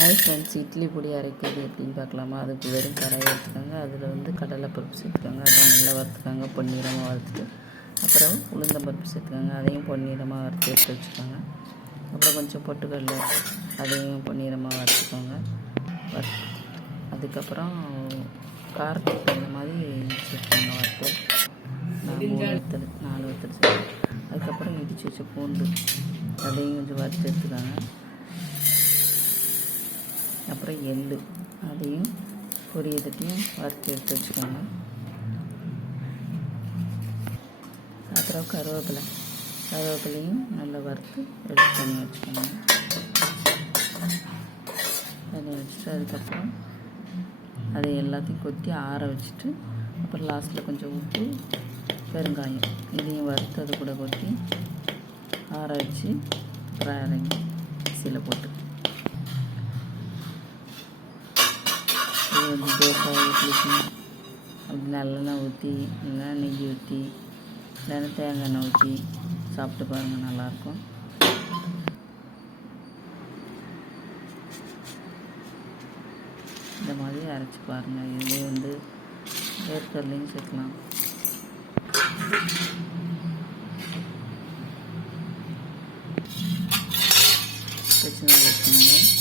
Hi friends, idli பொடி அரைக்கிறது எப்படின்னு பார்க்கலாமா? அதுக்கு வெறும் கடாயை எடுத்துக்கோங்க. அதில் வந்து கடலைப்பருப்பு சேர்த்துக்கோங்க. அதை நல்லா வறுத்துக்கோங்க, பொன்னிறமாக வறுத்துட்டு அப்புறம் உளுந்தம்பருப்பு சேர்த்துக்கோங்க. அதையும் பொன்னிறமாக வறுத்து எடுத்து வச்சுக்கோங்க. அப்புறம் கொஞ்சம் பொட்டுக்கடலை, அதையும் பொன்னிறமாக வறுத்துக்கோங்க. அதுக்கப்புறம் காரத்துக்கு தகுந்த மாதிரி சேர்த்துக்கோங்க வறுத்து. நான் 4 வத்தல் சேர்த்து அதுக்கப்புறம் இடித்து வச்ச பூண்டு அதையும் கொஞ்சம் வறுத்து எடுத்துக்கோங்க. அப்புறம் எள்ளு அதையும் பொரியத்தையும் வறுத்து எடுத்து வச்சுக்கோங்க. அப்புறம் கருவேப்பிலையும் நல்லா வறுத்து எடுத்து பண்ணி வச்சுக்கோங்க. பண்ணி வச்சுட்டு அதுக்கப்புறம் அதை எல்லாத்தையும் கொத்தி ஆற வச்சுட்டு அப்புறம் லாஸ்ட்டில் கொஞ்சம் உப்பு, பெருங்காயம் இதையும் வறுத்து அது கூட கொத்தி ஆற வச்சு அப்புறம் இறங்கி மிக்சியில் போட்டு வந்து தோசை இட்லிக்கு அப்படி நல்லெண்ணெய் ஊற்றி இல்லைன்னா நெய் ஊற்றி இல்லைன்னா தேங்காய் எண்ணெய் ஊற்றி சாப்பிட்டு பாருங்கள், நல்லாயிருக்கும். இந்த மாதிரி அரைச்சி பாருங்கள். இதுலேயே வந்து வேர்க்கடலையும் சேர்க்கலாம். பிரச்சனை வச்சுக்கோங்க.